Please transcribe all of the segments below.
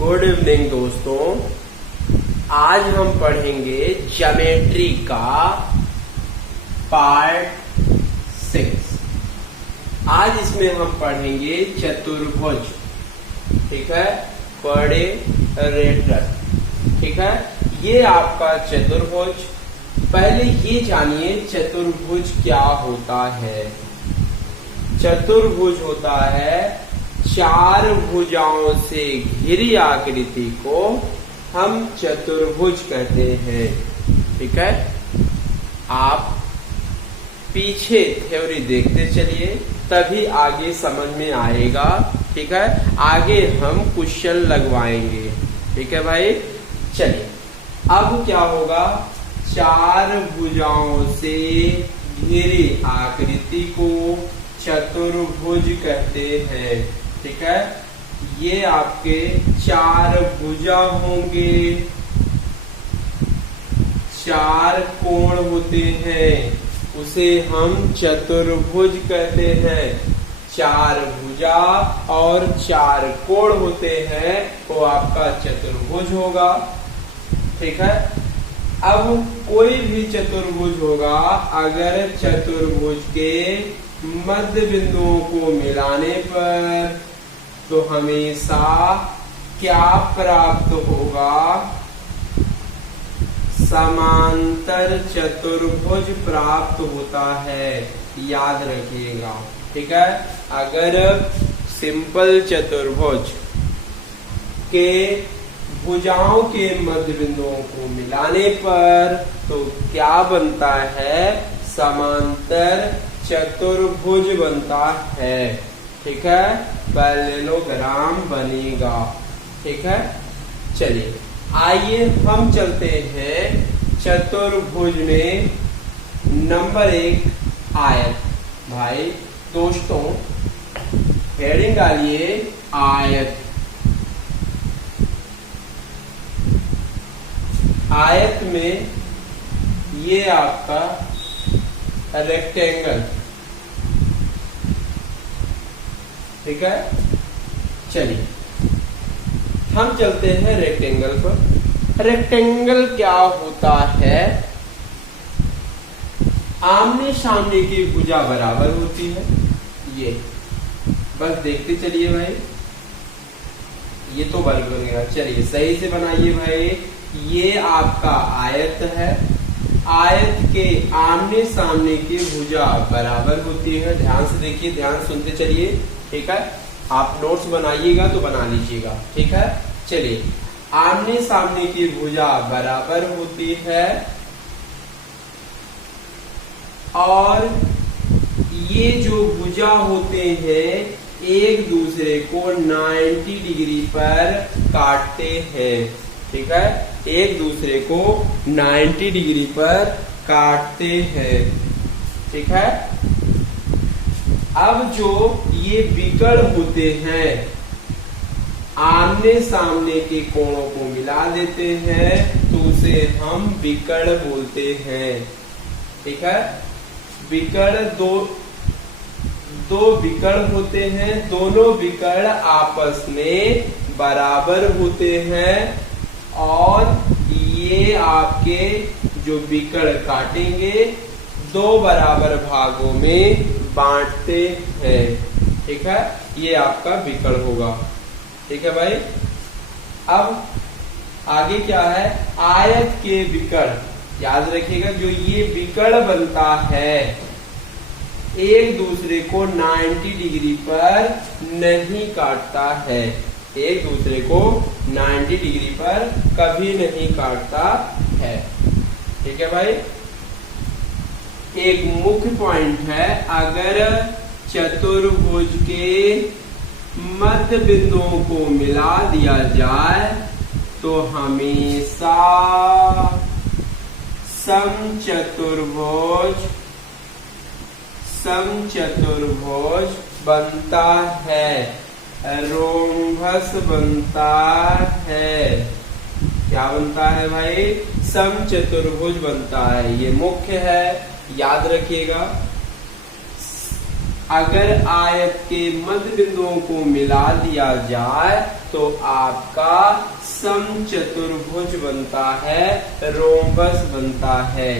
Good evening दोस्तों। आज हम पढ़ेंगे ज्योमेट्री का पार्ट 6। आज इसमें हम पढ़ेंगे चतुर्भुज। ठीक है, क्वाड्रिलेटरल। ठीक है, ये आपका चतुर्भुज। पहले ये जानिए चतुर्भुज क्या होता है। चतुर्भुज होता है चार भुजाओं से घिरी आकृति को हम चतुर्भुज कहते हैं। ठीक है, आप पीछे थ्योरी देखते चलिए, तभी आगे समझ में आएगा। ठीक है, आगे हम क्वेश्चन लगवाएंगे। ठीक है भाई, चलिए अब क्या होगा। चार भुजाओं से घिरी आकृति को चतुर्भुज कहते हैं। ठीक है, ये आपके चार भुजा होंगे, चार कोण होते हैं, उसे हम चतुर्भुज कहते हैं। चार भुजा और चार कोण होते हैं, वो आपका चतुर्भुज होगा। ठीक है, अब कोई भी चतुर्भुज होगा, अगर चतुर्भुज के मध्य बिंदुओं को मिलाने पर तो हमेशा क्या प्राप्त होगा? समांतर चतुर्भुज प्राप्त होता है, याद रखिएगा। ठीक है, अगर सिंपल चतुर्भुज के भुजाओं के मध्य बिंदुओं को मिलाने पर तो क्या बनता है? समांतर चतुर्भुज बनता है। ठीक है, पैरेललोग्राम बनेगा। ठीक है, चलिए आइए हम चलते हैं चतुर्भुज में। नंबर 1 आयत। भाई दोस्तों हेडिंग डालिए आयत। आयत में ये आपका रेक्टेंगल। ठीक है, चलिए हम चलते हैं रेक्टेंगल पर। रेक्टेंगल क्या होता है? आमने सामने की भुजा बराबर होती है। ये बस देखते चलिए भाई, ये तो वर्ग बनेगा। चलिए सही से बनाइए भाई। ये आपका आयत है, आयत के आमने सामने की भुजा बराबर होती है। ध्यान से देखिए, ध्यान सुनते चलिए। ठीक है, आप नोट्स बनाइएगा तो बना लीजिएगा। ठीक है, चलिए आमने सामने की भुजा बराबर होती है और ये जो भुजा होते हैं एक दूसरे को 90 डिग्री पर काटते हैं। ठीक है, एक दूसरे को 90 डिग्री पर काटते हैं। ठीक है, अब जो ये विकर्ण होते हैं आमने सामने के कोणों को मिला देते हैं तो उसे हम विकर्ण बोलते हैं। ठीक है, विकर्ण दो विकर्ण होते हैं, दोनों विकर्ण आपस में बराबर होते हैं और ये आपके जो विकर्ण काटेंगे दो बराबर भागों में बांटते हैं। ठीक है, ये आपका विकर्ण होगा। ठीक है भाई, अब आगे क्या है? आयत के विकर्ण। याद रखिएगा, जो ये विकर्ण बनता है एक दूसरे को 90 डिग्री पर नहीं काटता है। एक दूसरे को 90 डिग्री पर कभी नहीं काटता है। ठीक है भाई, एक मुख्य पॉइंट है, अगर चतुर्भुज के मध्य बिंदुओं को मिला दिया जाए तो हमेशा समचतुर्भुज बनता है, रोम्भस बनता है। क्या बनता है भाई? समचतुर्भुज बनता है। ये मुख्य है, याद रखिएगा। अगर आयत के मध्य बिंदुओं को मिला दिया जाए तो आपका समचतुर्भुज बनता है, रोम्बस बनता है।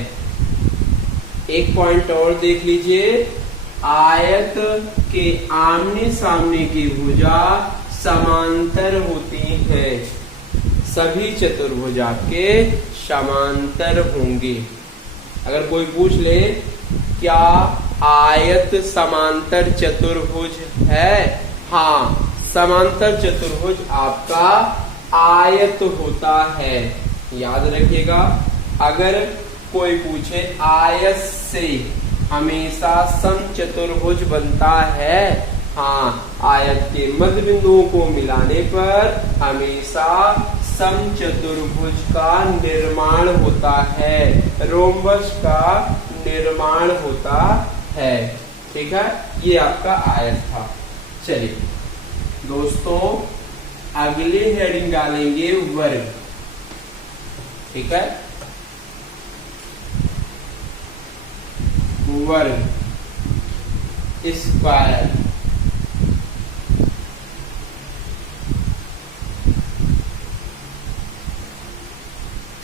एक पॉइंट और देख लीजिए, आयत के आमने सामने की भुजा समांतर होती हैं। सभी चतुर्भुज आपके समांतर होंगे। अगर कोई पूछ ले क्या आयत समांतर चतुर्भुज है? हाँ, समांतर चतुर्भुज आपका आयत होता है। याद रखिएगा, अगर कोई पूछे आयत से हमेशा समचतुर्भुज बनता है, हाँ, आयत के मध्य बिंदुओं को मिलाने पर हमेशा समचतुर्भुज का निर्माण होता है, रोम्बस का निर्माण होता है। ठीक है, ये आपका आयत था। चलिए दोस्तों, अगले हेडिंग डालेंगे वर्ग। ठीक है, वर्ग, स्क्वायर।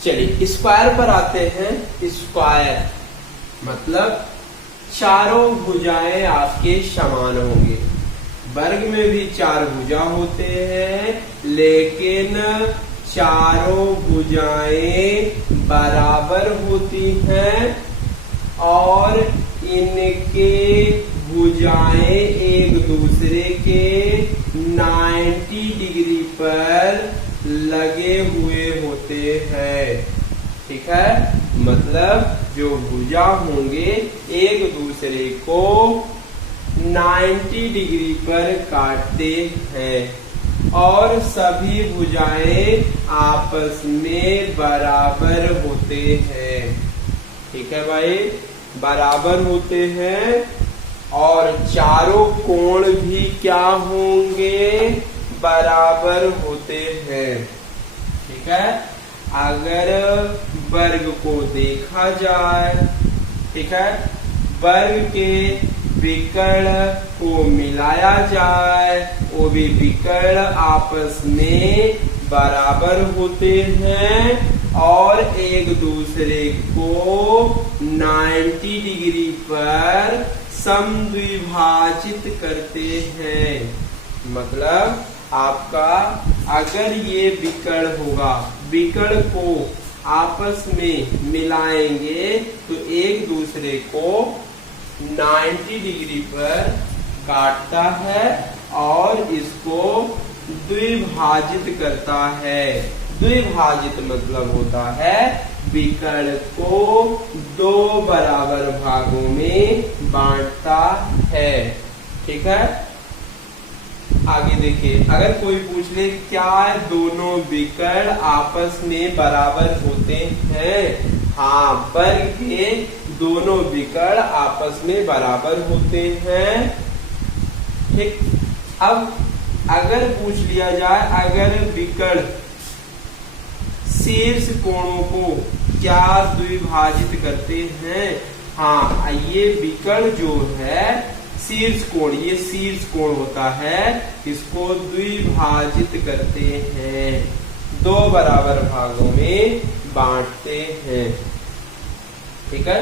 चलिए स्क्वायर पर आते हैं। स्क्वायर मतलब चारों भुजाएं आपके समान होंगे। वर्ग में भी चार भुजा होते हैं, लेकिन चारों भुजाएं बराबर होती हैं और इनके भुजाएं एक दूसरे के 90 डिग्री पर लगे हुए होते हैं। ठीक है, मतलब जो भुजा होंगे एक दूसरे को 90 डिग्री पर काटते हैं और सभी भुजाएं आपस में बराबर होते हैं। ठीक है भाई, बराबर होते हैं और चारों कोण भी क्या होंगे? बराबर होते हैं। ठीक है, अगर वर्ग को देखा जाए, ठीक है, वर्ग के विकर्ण को मिलाया जाए, वो भी विकर्ण आपस में बराबर होते हैं और एक दूसरे को 90 डिग्री पर समद्विभाजित करते हैं। मतलब आपका अगर ये विकर्ण होगा, विकर्ण को आपस में मिलाएंगे तो एक दूसरे को 90 डिग्री पर काटता है और इसको द्विभाजित करता है। द्विभाजित मतलब होता है विकर्ण को दो बराबर भागों में बांटता है। ठीक है, आगे देखिए, अगर कोई पूछ ले क्या दोनों विकर्ण आपस में बराबर होते हैं? हाँ, वर्ग के दोनों विकर्ण आपस में बराबर होते हैं। ठीक, अब अगर पूछ लिया जाए अगर विकर्ण शीर्ष कोणों को क्या द्विभाजित करते हैं? हाँ, ये विकर्ण जो है शीर्ष कोण, ये शीर्ष कोण होता है, इसको द्विभाजित करते हैं, दो बराबर भागों में बांटते हैं। ठीक है,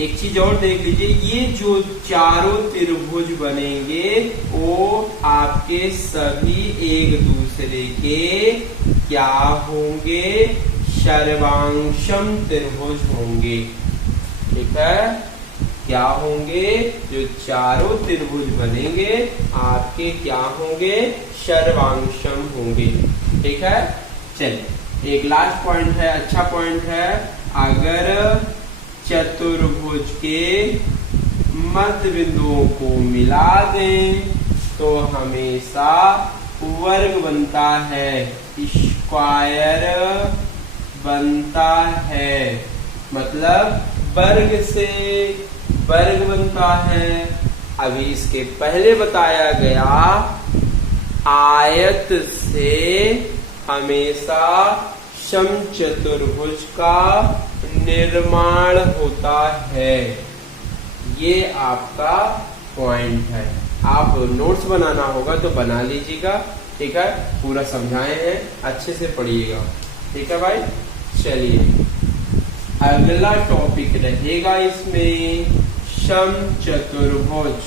एक चीज और देख लीजिए, ये जो चारों त्रिभुज बनेंगे वो आपके सभी एक दूसरे के क्या होंगे? सर्वांशम त्रिभुज होंगे। ठीक है, क्या होंगे? जो चारों त्रिभुज बनेंगे आपके क्या होंगे? सर्वांशम होंगे। ठीक है, चलिए एक लास्ट पॉइंट है, अच्छा पॉइंट है। अगर चतुर्भुज के मध्य बिंदुओं को मिला दें तो हमेशा वर्ग बनता है, स्क्वायर बनता है। मतलब वर्ग से वर्ग बनता है। अभी इसके पहले बताया गया आयत से हमेशा समचतुर्भुज का निर्माण होता है। ये आपका पॉइंट है। आप नोट्स बनाना होगा तो बना लीजिएगा, ठीक है। पूरा समझाए हैं, अच्छे से पढ़िएगा, ठीक है भाई। चलिए अगला टॉपिक रहेगा इसमें समचतुर्भुज,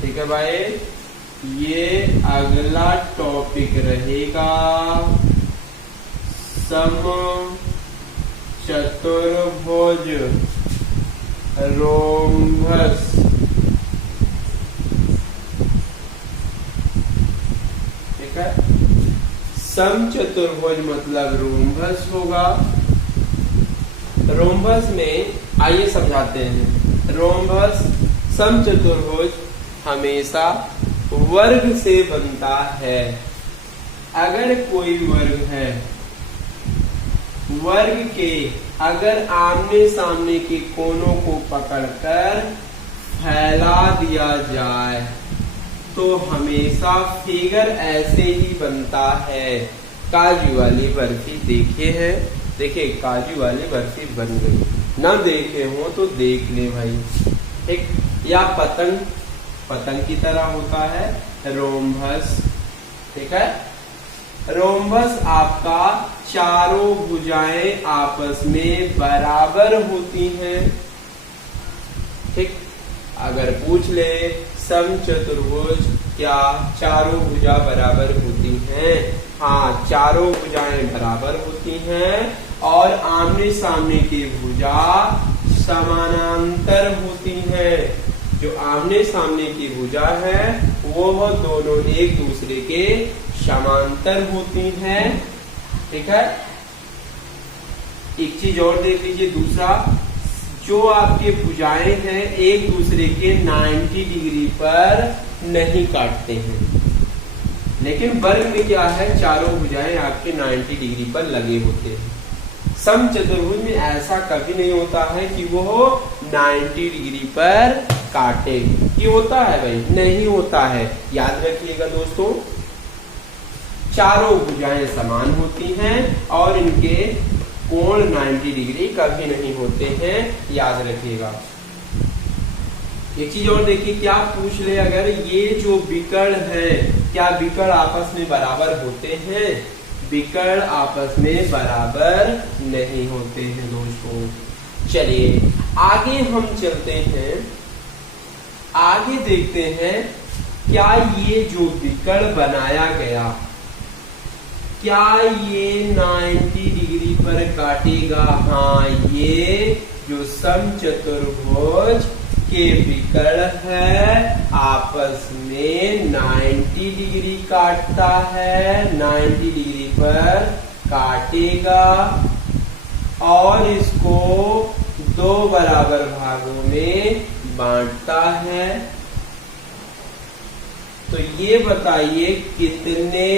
ठीक है भाई। ये अगला टॉपिक रहेगा समचतुर्भुज रोम्बस, ठीक है। समचतुर्भुज मतलब रोम्बस होगा। रोम्बस में आइए समझाते हैं। रोम्बस समचतुर्भुज हमेशा वर्ग से बनता है। अगर कोई वर्ग है, वर्ग के अगर आमने सामने के कोनों को पकड़कर फैला दिया जाए तो हमेशा फिगर ऐसे ही बनता है। काजू वाली बर्फी देखे हैं, देखिए काजू वाली बर्फी बन गई, ना देखे हो तो देख ले भाई, ठीक। या पतंग, पतंग की तरह होता है रोम्बस, ठीक है। रोम्बस आपका चारों भुजाएं आपस में बराबर होती हैं, ठीक। अगर पूछ ले समचतुर्भुज क्या चारों भुजा बराबर होती हैं? हाँ, चारों भुजाएं बराबर होती हैं और आमने सामने की भुजा समानांतर होती हैं। जो आमने सामने की भुजा है वो दोनों एक दूसरे के समांतर होती हैं, ठीक है। एक चीज और देख लीजिए, दूसरा, जो आपके भुजाएं हैं एक दूसरे के 90 डिग्री पर नहीं काटते हैं, लेकिन वर्ग में क्या है, चारों भुजाएं आपके 90 डिग्री पर लगे होते हैं। समचतुर्भुज में ऐसा कभी नहीं होता है कि वो 90 डिग्री पर काटे। ये होता है भाई? नहीं होता है। याद रखिएगा दोस्तों, चारों भुजाएं समान होती हैं और इनके कोण 90 डिग्री कभी नहीं होते हैं, याद रखिएगा। एक चीज और देखिए, क्या पूछ ले, अगर ये जो विकर्ण है क्या विकर्ण आपस में बराबर होते हैं? विकर्ण आपस में बराबर नहीं होते हैं दोस्तों। चलिए आगे हम चलते हैं, आगे देखते हैं क्या ये जो विकर्ण बनाया गया क्या ये 90 डिग्री पर काटेगा? हाँ, ये जो समचतुर्भुज के विकर्ण है आपस में 90 डिग्री काटता है, 90 डिग्री पर काटेगा और इसको दो बराबर भागों में बांटता है। तो ये बताइए कितने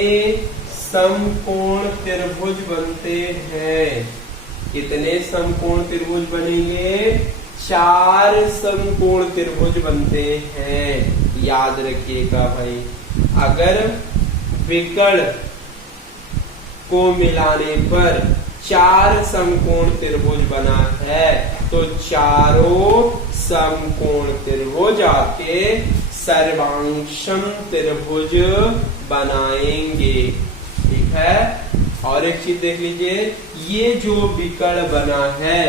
समकोण त्रिभुज बनते हैं? कितने समकोण त्रिभुज बनेंगे? 4 समकोण त्रिभुज बनते हैं। याद रखिएगा भाई, अगर विकर्ण को मिलाने पर 4 समकोण त्रिभुज बना है तो चारों समकोण त्रिभुज आपके सर्वांशम त्रिभुज बनाएंगे, ठीक है। और एक चीज देख लीजिए, ये जो विकर्ण बना है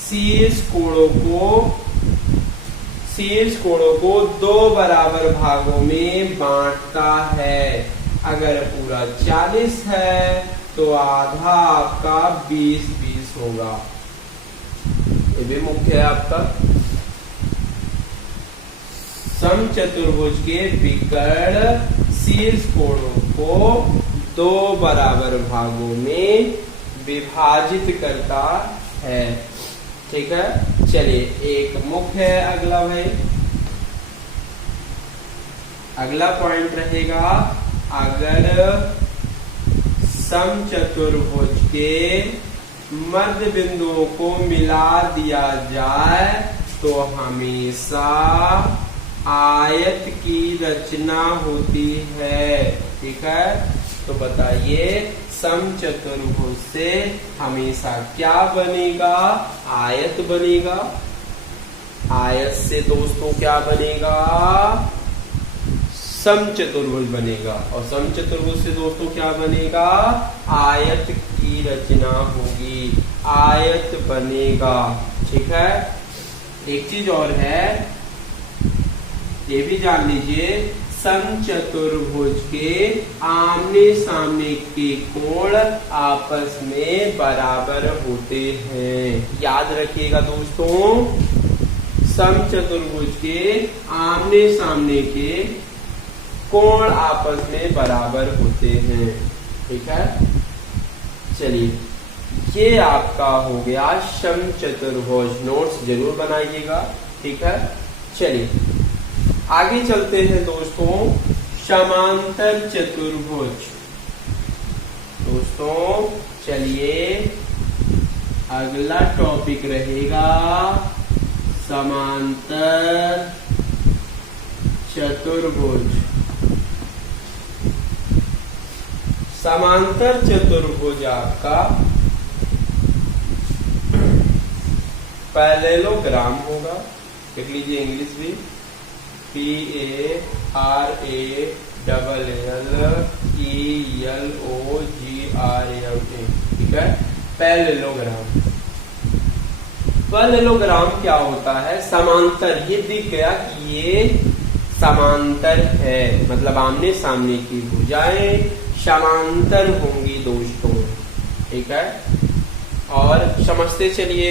शीर्ष कोणों को दो बराबर भागों में बांटता है। अगर पूरा 40 है तो आधा आपका 20-20 होगा। ये भी मुख्य है आपका। समचतुर्भुज के विकर्ण शीर्ष कोणों को दो बराबर भागों में विभाजित करता है, ठीक है। चलिए एक मुख्य है अगला भाई, अगला पॉइंट रहेगा, अगर समचतुर्भुज के मध्य बिंदुओं को मिला दिया जाए तो हमेशा आयत की रचना होती है, ठीक है। तो बताइए समचतुर्भुज से हमेशा क्या बनेगा? आयत बनेगा। आयत से दोस्तों क्या बनेगा, समचतुर्भुज बनेगा, और समचतुर्भुज से दोस्तों क्या बनेगा, आयत की रचना होगी, आयत बनेगा। ठीक है, एक चीज और है, ये भी जान लीजिए, समचतुर्भुज के आमने सामने के कोण आपस में बराबर होते हैं। याद रखिएगा दोस्तों, समचतुर्भुज के आमने सामने के कोण आपस में बराबर होते हैं। ठीक है, चलिए ये आपका हो गया समचतुर्भुज। नोट्स जरूर बनाइएगा। ठीक है, चलिए आगे चलते हैं दोस्तों, समांतर चतुर्भुज। दोस्तों चलिए अगला टॉपिक रहेगा समांतर चतुर्भुज। समांतर चतुर्भुज आपका पैरेललोग्राम होगा। लिख लीजिए इंग्लिश भी, PARALLELOGRAM। ठीक है, पैरेललोग्राम। पैरेललोग्राम क्या होता है, समांतर। ये दिख गया कि ये समांतर है, मतलब आमने सामने की भुजाएं समांतर होंगी दोस्तों। ठीक है, और समझते चलिए।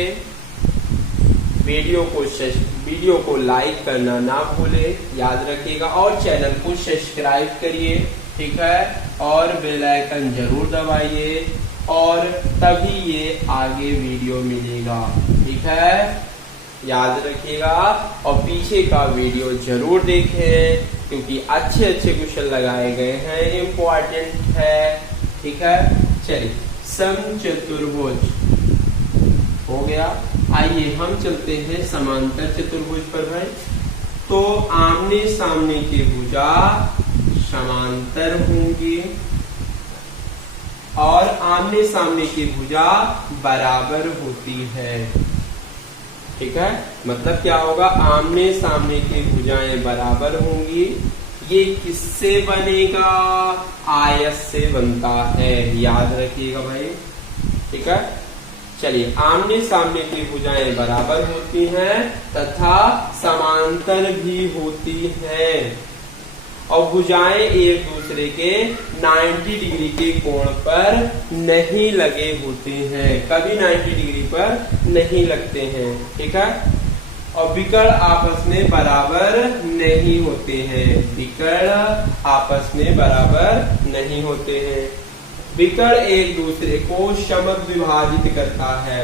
वीडियो को लाइक करना ना भूले, याद रखिएगा, और चैनल को सब्सक्राइब करिए। ठीक है, और बेल आइकन जरूर दबाइए, और तभी ये आगे वीडियो मिलेगा। ठीक है, याद रखिएगा, और पीछे का वीडियो जरूर देखें, क्योंकि अच्छे अच्छे क्वेश्चन लगाए गए हैं, इम्पोर्टेंट है। ठीक है, चलिए समचतुर्भुज हो गया। आइए हम चलते हैं समांतर चतुर्भुज पर भाई। तो आमने सामने की भुजा समांतर होंगी, और आमने सामने की भुजा बराबर होती है। ठीक है, मतलब क्या होगा, आमने सामने की भुजाएं बराबर होंगी। ये किससे बनेगा, आयत से बनता है, याद रखिएगा भाई। ठीक है, चलिए आमने सामने की भुजाएं बराबर होती हैं तथा समांतर भी होती हैं, और भुजाएं एक दूसरे के 90 डिग्री के कोण पर नहीं लगे होते हैं, कभी 90 डिग्री पर नहीं लगते हैं। ठीक है, और विकर्ण आपस में बराबर नहीं होते हैं, विकर्ण आपस में बराबर नहीं होते हैं। विकर्ण एक दूसरे को समद्विभाजित करता है,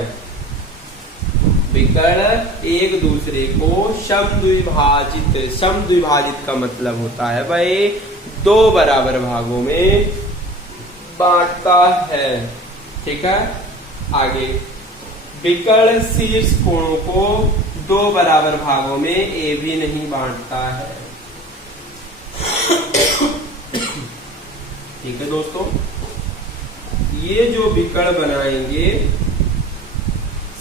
विकर्ण एक दूसरे को समद्विभाजित। समद्विभाजित का मतलब होता है भाई दो बराबर भागों में बांटता है। ठीक है, आगे विकर्ण शीर्ष कोणों को दो बराबर भागों में ए भी नहीं बांटता है। ठीक है दोस्तों, ये जो विकर्ण बनाएंगे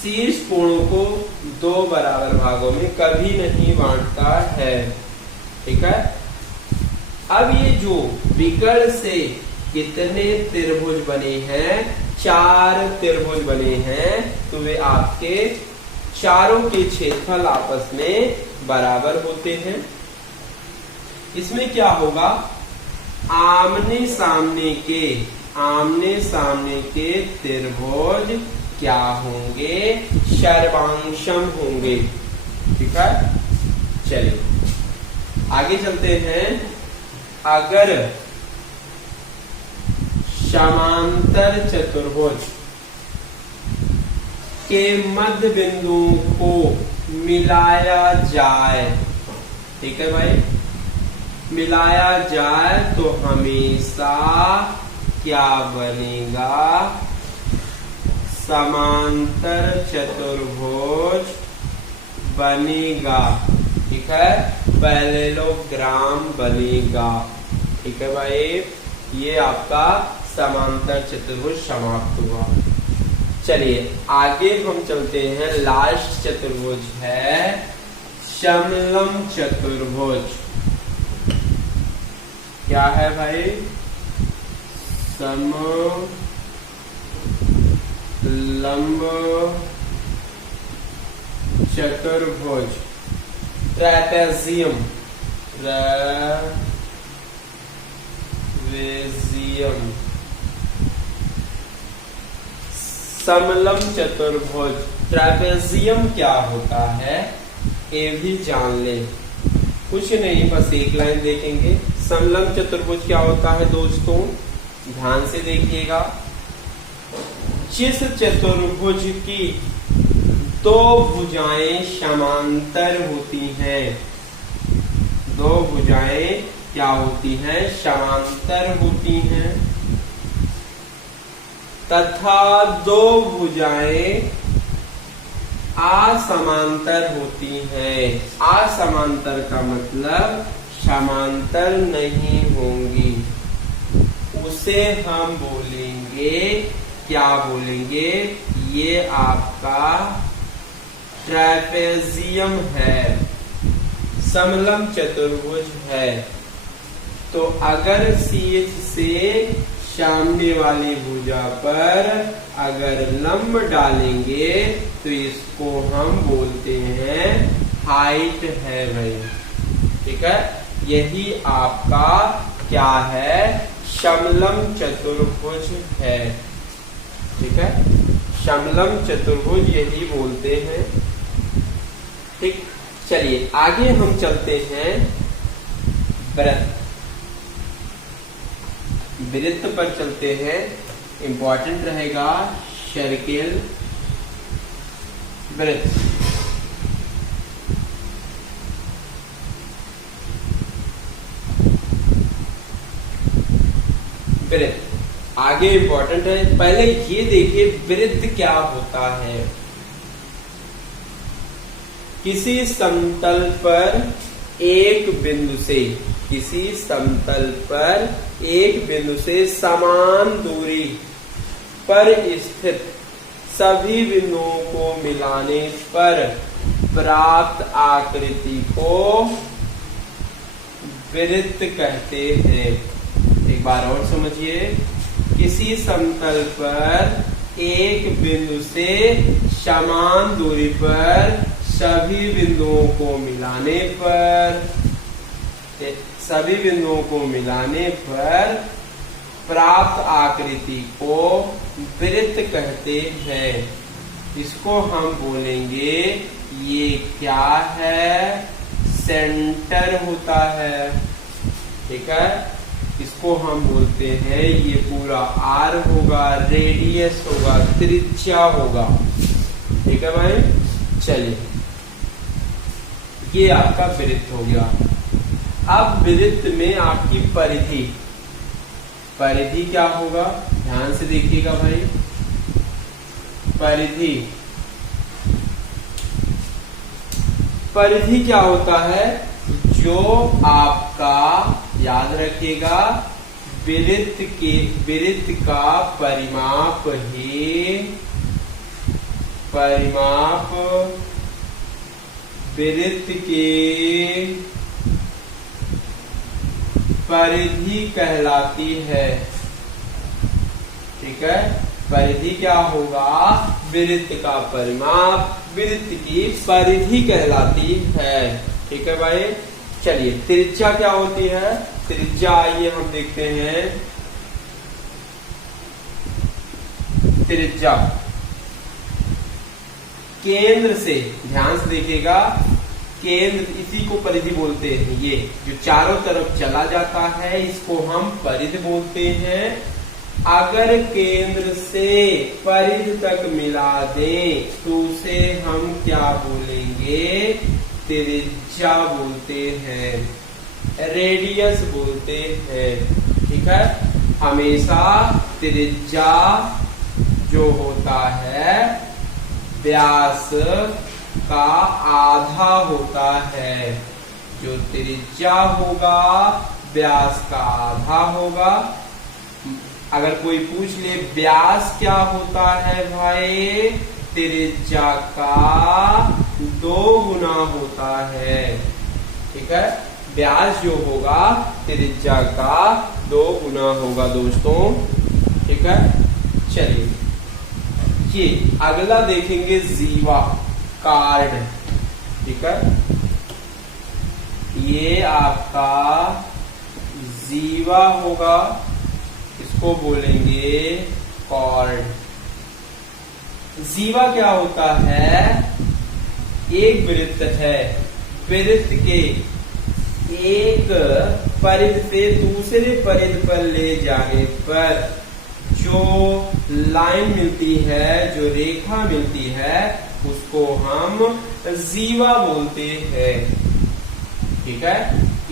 शीर्ष कोणों को दो बराबर भागों में कभी नहीं बांटता है। ठीक है, अब ये जो विकर्ण से कितने त्रिभुज बने हैं, 4 त्रिभुज बने हैं, तो वे आपके चारों के क्षेत्रफल आपस में बराबर होते हैं। इसमें क्या होगा, आमने सामने के त्रिभुज क्या होंगे, सर्वांशम होंगे। ठीक है, चलिए आगे चलते हैं। अगर समांतर चतुर्भुज के मध्य बिंदु को मिलाया जाए, ठीक है भाई, मिलाया जाए तो हमेशा क्या बनेगा, समांतर चतुर्भुज बनेगा। ठीक है, पैरेललोग्राम बनेगा। ठीक है भाई, ये आपका समांतर चतुर्भुज समाप्त हुआ। चलिए आगे हम चलते हैं, लास्ट चतुर्भुज है समलंब चतुर्भुज क्या है भाई? समलंब चतुर्भुज, ट्रैपेजियम, समलंब चतुर्भुज ट्रैपेजियम क्या होता है ये भी जान ले। कुछ नहीं, बस एक लाइन देखेंगे। समलंब चतुर्भुज क्या होता है दोस्तों, ध्यान से देखिएगा। जिस चतुर्भुज की दो भुजाएं समांतर होती हैं, दो भुजाएं क्या होती हैं? समांतर होती हैं, तथा दो भुजाएं असमांतर होती हैं। असमांतर का मतलब समांतर नहीं होंगी, उसे हम बोलेंगे, क्या बोलेंगे? ये आपका ट्रैपेजियम है, समलंब चतुर्भुज है। तो अगर CH से सामने वाली भुजा पर अगर लंब डालेंगे तो इसको हम बोलते हैं हाइट है भाई। ठीक है, यही आपका क्या है? समलंब चतुर्भुज है। ठीक है, समलंब चतुर्भुज यही बोलते हैं। ठीक, चलिए आगे हम चलते हैं वृत्त। वृत्त पर चलते हैं, इंपॉर्टेंट रहेगा सर्किल, वृत्त। वृत्त आगे इंपॉर्टेंट है। पहले ये देखिए वृत्त क्या होता है। किसी समतल पर एक बिंदु से, किसी समतल पर एक बिंदु से समान दूरी पर स्थित सभी बिंदुओं को मिलाने पर प्राप्त आकृति को वृत्त कहते हैं। एक बार और समझिए, किसी समतल पर एक बिंदु से समान दूरी पर सभी बिंदुओं को मिलाने पर, सभी बिंदुओं को मिलाने पर प्राप्त आकृति को वृत्त कहते हैं। इसको हम बोलेंगे, ये क्या है? सेंटर होता है। ठीक है, इसको हम बोलते हैं, ये पूरा R होगा, रेडियस होगा, त्रिज्या होगा। ठीक है भाई, चलिए ये आपका वृत्त हो गया। अब वृत्त में आपकी परिधि, परिधि क्या होगा? ध्यान से देखिएगा भाई। परिधि, परिधि क्या होता है? जो आपका, याद रखिएगा, वृत्त का परिमाप ही, परिमाप वृत्त के परिधि कहलाती है। ठीक है, परिधि क्या होगा? वृत्त का परिमाप वृत्त की परिधि कहलाती है। ठीक है भाई, चलिए त्रिज्या क्या होती है? त्रिज्या आइए हम देखते हैं। त्रिज्या केंद्र से, ध्यान से देखिएगा, केंद्र, इसी को परिधि बोलते हैं। ये जो चारों तरफ चला जाता है इसको हम परिधि बोलते हैं। अगर केंद्र से परिधि तक मिला दें तो उसे हम क्या बोलेंगे? त्रिज्या बोलते हैं, रेडियस बोलते हैं। ठीक है, हमेशा त्रिज्या जो होता है व्यास का आधा होता है। जो त्रिज्या होगा व्यास का आधा होगा। अगर कोई पूछ ले व्यास क्या होता है भाई? त्रिज्या का 2 गुना होता है। ठीक है, व्यास जो होगा त्रिज्या का 2 गुना होगा दोस्तों। ठीक है, चलिए ये अगला देखेंगे जीवा कार्ड। ठीक है, ये आपका जीवा होगा, इसको बोलेंगे कॉर्ड। जीवा क्या होता है? एक वृत्त है, वृत्त के एक परिध से दूसरे परिध पर ले जाने पर जो लाइन मिलती है, जो रेखा मिलती है, उसको हम जीवा बोलते हैं। ठीक है,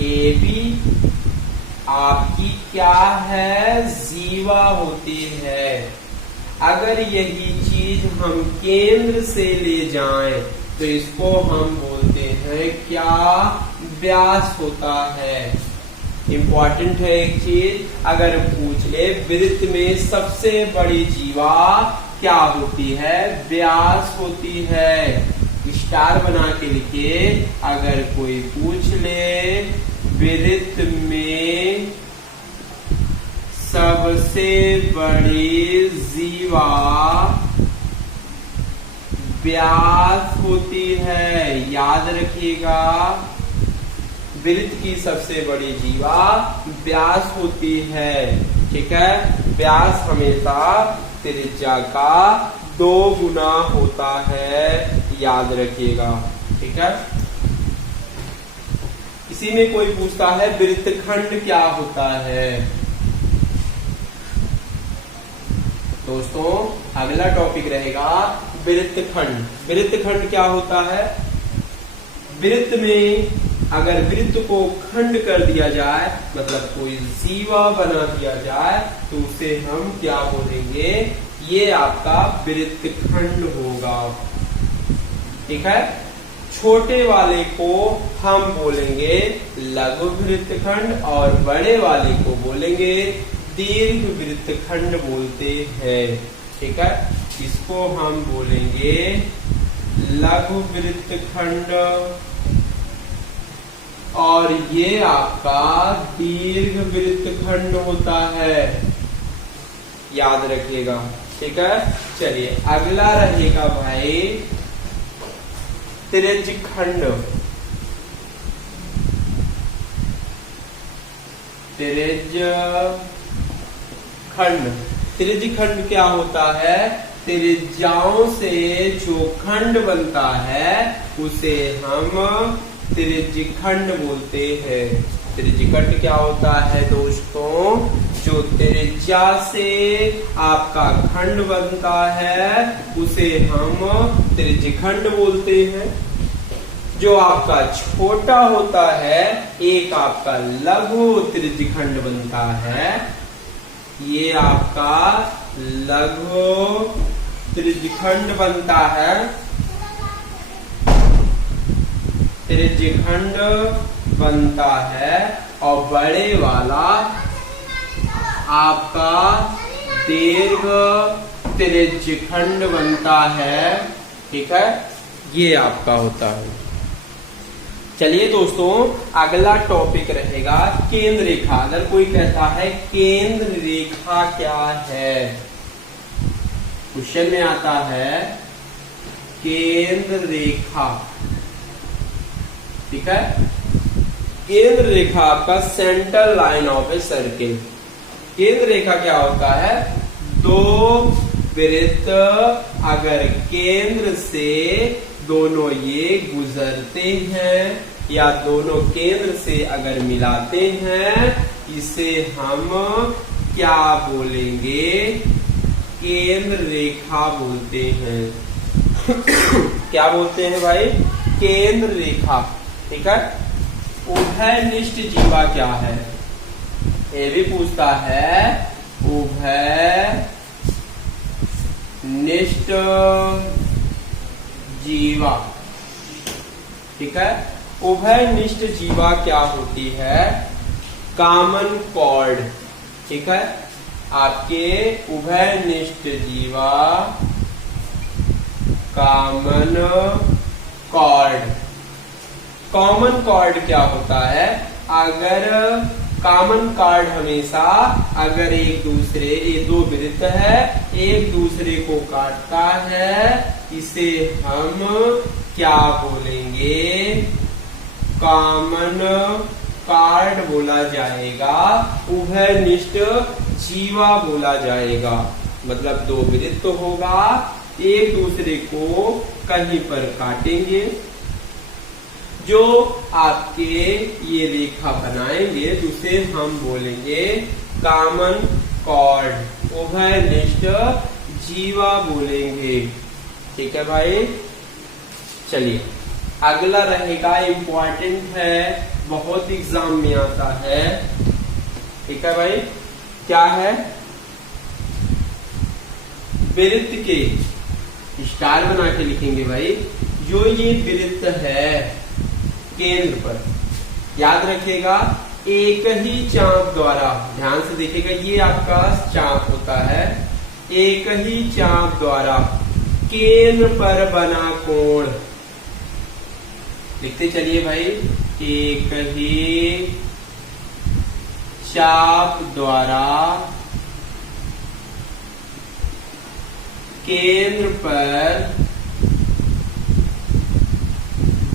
ए बी आपकी क्या है? जीवा होती है। अगर यही चीज हम केंद्र से ले जाएं तो इसको हम बोलते हैं क्या? व्यास होता है। इंपॉर्टेंट है एक चीज, अगर पूछ ले वृत्त में सबसे बड़ी जीवा क्या होती है? व्यास होती है। स्टार बना के लिखिए, अगर कोई पूछ ले वृत्त में सबसे बड़ी जीवा व्यास होती है। याद रखिएगा, वृत्त की सबसे बड़ी जीवा व्यास होती है। ठीक है, व्यास हमेशा त्रिज्या का 2 गुना होता है, याद रखिएगा। ठीक है, इसी में कोई पूछता है वृत्तखंड क्या होता है? दोस्तों अगला टॉपिक रहेगा वृत्तखंड। वृत्तखंड क्या होता है? वृत्त में अगर वृत्त को खंड कर दिया जाए, मतलब कोई जीवा बना दिया जाए, तो उसे हम क्या बोलेंगे? ये आपका वृत्तखंड होगा। ठीक है, छोटे वाले को हम बोलेंगे लघु वृत्तखंड और बड़े वाले को बोलेंगे दीर्घ वृत्तखंड बोलते हैं। ठीक है, इसको हम बोलेंगे लघु वृत्तखंड और ये आपका दीर्घ वृत्तखंड होता है, याद रखिएगा। ठीक है, चलिए अगला रहेगा भाई त्रिज्यखंड। त्रिज्यखंड, त्रिज्यखंड क्या होता है? त्रिज्याओं से जो खंड बनता है उसे हम त्रिज्यखंड बोलते हैं। त्रिज्यखंड क्या होता है दोस्तों? जो त्रिज्या से आपका खंड बनता है उसे हम त्रिज्यखंड बोलते हैं। जो आपका छोटा होता है, एक आपका लघु त्रिज्यखंड बनता है, ये आपका लघु त्रिज्यखंड बनता है। त्रिज्यखंड बनता है और बड़े वाला आपका दीर्घ त्रिज्यखंड बनता है। ठीक है, ये आपका होता है। चलिए दोस्तों अगला टॉपिक रहेगा केंद्र रेखा। अगर कोई कहता है केंद्र रेखा क्या है, क्वेश्चन में आता है केंद्र रेखा। ठीक है, केंद्र रेखा आपका centre line of a circle. केंद्र रेखा क्या होता है? 2 वृत्त अगर केंद्र से दोनों ये गुजरते हैं या दोनों केंद्र से अगर मिलाते हैं, इसे हम क्या बोलेंगे? केंद्र रेखा बोलते हैं। क्या बोलते हैं भाई? केंद्र रेखा। ठीक है, उभयनिष्ठ जीवा क्या है? ये भी पूछता है उभयनिष्ठ जीवा। ठीक है, उभयनिष्ठ जीवा क्या होती है? Common chord. ठीक है, आपके उभयनिष्ठ जीवा कॉमन कॉर्ड। कॉमन कॉर्ड क्या होता है? अगर कॉमन कॉर्ड हमेशा अगर ये दो वृत्त है एक दूसरे को काटता है, इसे हम क्या बोलेंगे? कॉमन कॉर्ड बोला जाएगा, उभयनिष्ठ जीवा बोला जाएगा। मतलब दो वृत्त होगा, एक दूसरे को कहीं पर काटेंगे, जो आपके ये रेखा बनाएंगे उसे हम बोलेंगे कॉमन कॉर्ड, उभयनिष्ठ जीवा बोलेंगे। ठीक है भाई। चलिए अगला रहेगा, इम्पोर्टेंट है, बहुत एग्जाम में आता है। ठीक है भाई, क्या है? वृत्त के स्टार बना के लिखेंगे भाई। जो ये वृत्त है केंद्र पर, याद रखिएगा, एक ही चाप द्वारा, ध्यान से देखिएगा, ये आपका चाप होता है, एक ही चाप द्वारा केंद्र पर बना कोण। लिखते चलिए भाई, एक ही चाप द्वारा केंद्र पर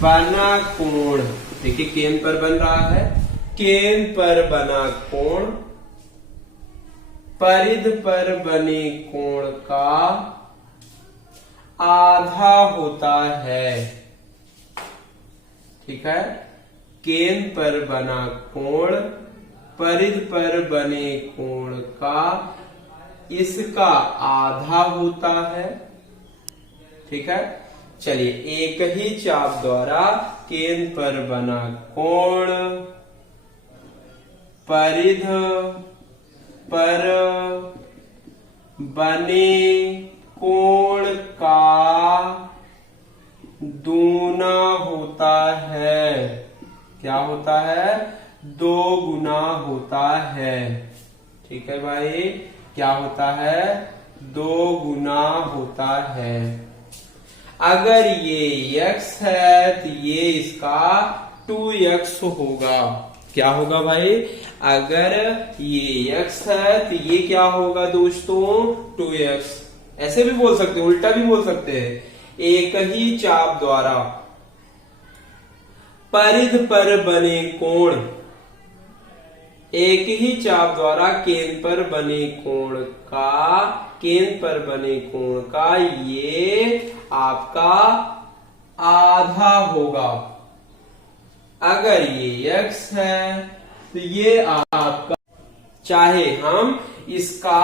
बना कोण। देखिए केंद्र पर बन रहा है, केंद्र पर बना कोण परिध पर बने कोण का आधा होता है। ठीक है, केंद्र पर बना कोण परिध पर बने कोण का इसका आधा होता है। ठीक है, चलिए, एक ही चाप द्वारा केंद्र पर बना कोण परिध पर बने कोण का दूना होता है। क्या होता है? दो गुना होता है। ठीक है भाई, क्या होता है? दो गुना होता है। अगर ये x है तो ये इसका 2x होगा। क्या होगा भाई? अगर ये x है तो ये क्या होगा दोस्तों? 2x। ऐसे भी बोल सकते हैं, उल्टा भी बोल सकते हैं। एक ही चाप द्वारा परिध पर बने कोण, एक ही चाप द्वारा केंद्र पर बने कोण का, केंद्र पर बने कोण का ये आपका आधा होगा। अगर ये x है तो ये आपका, चाहे हम इसका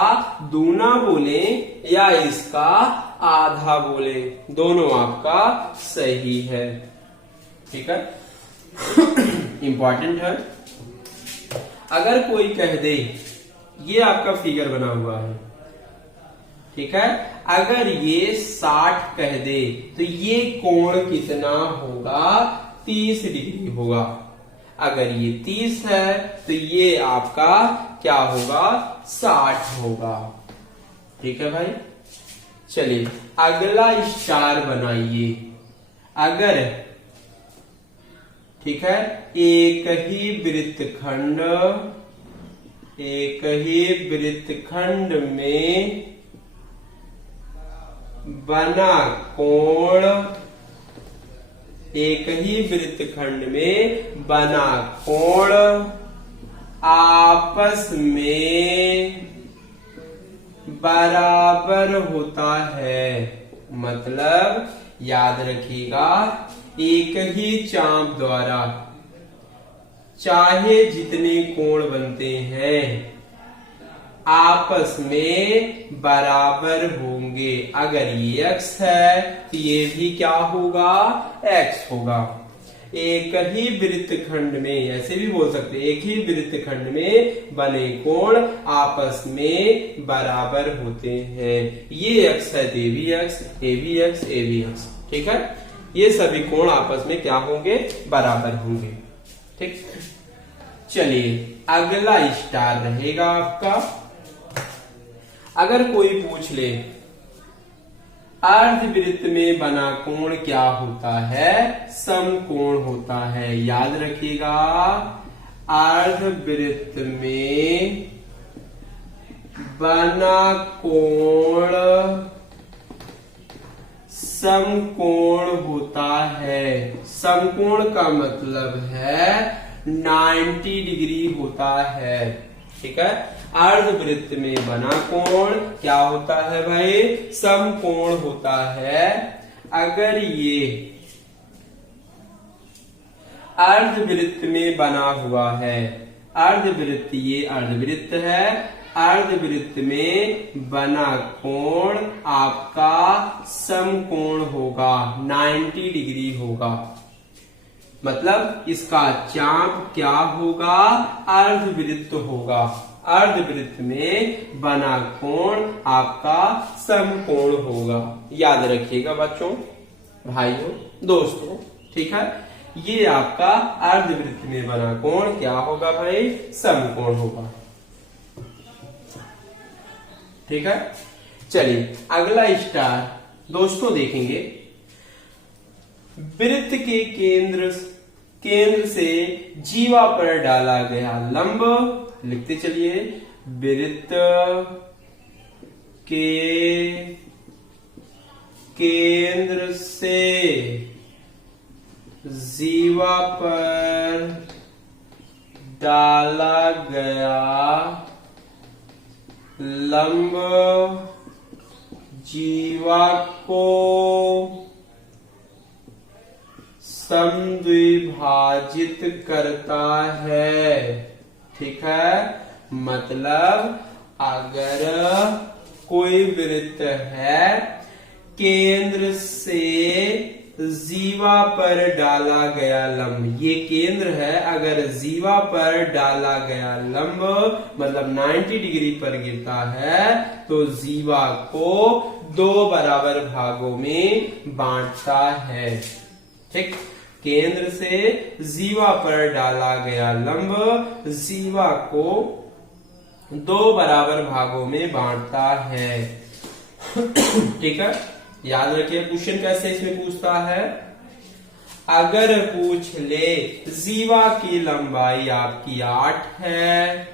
दूना बोले या इसका आधा बोले, दोनों आपका सही है। ठीक है, इंपॉर्टेंट है। अगर कोई कह दे, ये आपका फिगर बना हुआ है, ठीक है, अगर ये 60 कह दे तो ये कोण कितना होगा? 30 डिग्री होगा। अगर ये 30 है तो ये आपका क्या होगा? 60 होगा। ठीक है भाई, चलिए अगला स्टार बनाइए। अगर, ठीक है, एक ही वृत्तखंड में बना कोण, एक ही वृत्तखंड में बना कोण आपस में बराबर होता है। मतलब याद रखिएगा, एक ही चाप द्वारा चाहे जितने कोण बनते हैं आपस में बराबर होंगे। अगर ये x है तो ये भी क्या होगा? x होगा। एक ही वृत्तखंड में, ऐसे भी बोल सकते हैं, एक ही वृत्तखंड में बने कोण आपस में बराबर होते हैं। ये x है तो ये भी x, ये भी x, ये भी x। ठीक है, ये सभी कोण आपस में क्या होंगे? बराबर होंगे। ठीक, चलिए अगला स्टार रहेगा आपका। अगर कोई पूछ ले अर्धवृत्त में बना कोण क्या होता है? समकोण होता है। याद रखिएगा, अर्धवृत्त में बना कोण समकोण होता है। समकोण का मतलब है 90 डिग्री होता है। ठीक है, अर्धवृत्त में बना कोण क्या होता है भाई? समकोण होता है। अगर ये अर्धवृत्त में बना हुआ है, अर्धवृत्त, ये अर्धवृत्त है, अर्धवृत्त में बना कोण आपका समकोण होगा, 90 डिग्री होगा। मतलब इसका चाप क्या होगा? अर्धवृत्त होगा। अर्धवृत्त में बना कोण आपका समकोण होगा। याद रखिएगा बच्चों, भाइयों, दोस्तों। ठीक है, ये आपका अर्धवृत्त में बना कोण क्या होगा भाई? समकोण होगा। ठीक है, चलिए अगला स्टार दोस्तों देखेंगे। वृत्त के केंद्र से जीवा पर डाला गया लंब, लिखते चलिए, वृत्त के केंद्र से जीवा पर डाला गया लंब जीवा को समद्विभाजित करता है। ठीक है, मतलब अगर कोई वृत्त है, केंद्र से जीवा पर डाला गया लंब, ये केंद्र है, अगर जीवा पर डाला गया लंब मतलब 90 डिग्री पर गिरता है, तो जीवा को 2 बराबर भागों में बांटता है। ठीक, केंद्र से जीवा पर डाला गया लंब जीवा को 2 बराबर भागों में बांटता है। ठीक है, याद रखिए क्वेश्चन कैसे इसमें पूछता है। अगर पूछ ले जीवा की लंबाई आपकी 8 है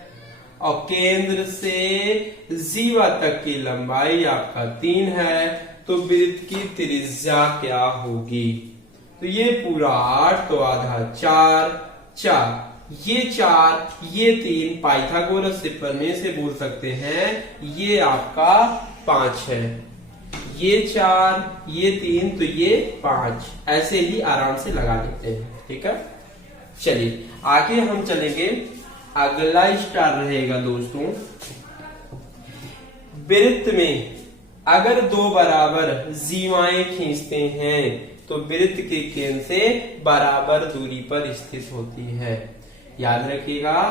और केंद्र से जीवा तक की लंबाई आपका 3 है, तो वृत्त की त्रिज्या क्या होगी? तो ये पूरा 8 तो आधा 4, 4, ये 4, ये 3 पाइथागोरस से प्रमेय से बोल सकते हैं, ये आपका 5 है, ये 4, ये 3, तो ये 5, ऐसे ही आराम से लगा लेते हैं। ठीक है, चलिए आगे हम चलेंगे। अगला स्टार रहेगा दोस्तों, वृत्त में अगर 2 बराबर जीवाएं खींचते हैं तो वृत्त के केंद्र से बराबर दूरी पर स्थित होती है। याद रखिएगा,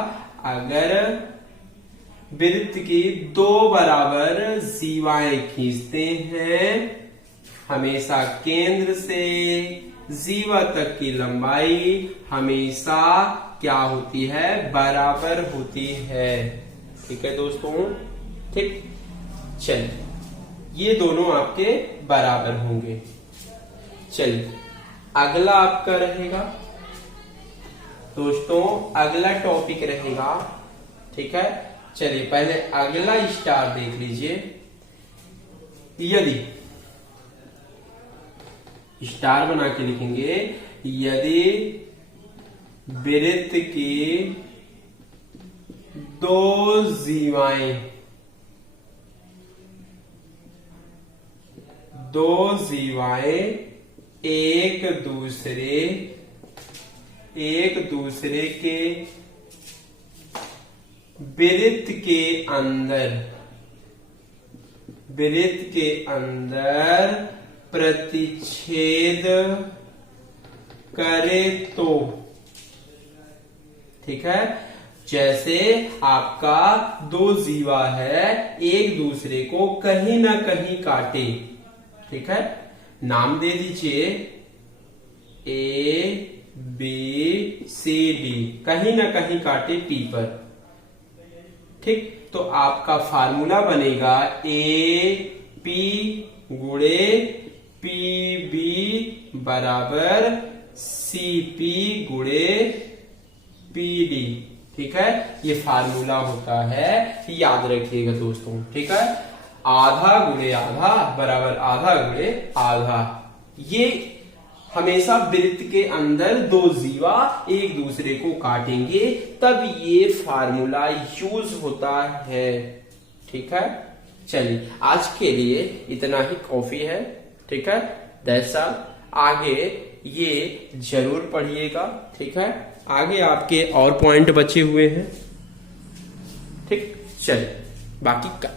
अगर वृत्त की 2 बराबर जीवाएं खींचते हैं, हमेशा केंद्र से जीवा तक की लंबाई हमेशा क्या होती है? बराबर होती है। ठीक है दोस्तों, ठीक, चलिए ये दोनों आपके बराबर होंगे। चलिए अगला आपका रहेगा दोस्तों, अगला टॉपिक रहेगा। ठीक है, चलिए पहले अगला स्टार देख लीजिए। यदि स्टार बना के लिखेंगे, यदि वृत्त की 2 जीवाएं एक दूसरे के वृत्त के अंदर प्रतिच्छेद करे तो, ठीक है, जैसे आपका 2 जीवा है, एक दूसरे को कहीं ना कहीं काटे। ठीक है, नाम दे दीजिए A B C D, कहीं ना कहीं काटे P पर। ठीक, तो आपका फार्मूला बनेगा A P गुणे पी बी बराबर सी पी गुणे पी डी। ठीक है, ये फार्मूला होता है, याद रखिएगा दोस्तों। ठीक है, आधा गुणे आधा बराबर आधा गुणे आधा। ये हमेशा वृत्त के अंदर दो जीवा एक दूसरे को काटेंगे तब ये फार्मूला यूज होता है। ठीक है, चलिए आज के लिए इतना ही काफी है। ठीक है, दैट्स ऑल। आगे ये जरूर पढ़िएगा। ठीक है, आगे आपके और पॉइंट बचे हुए हैं। ठीक, चलिए बाकी का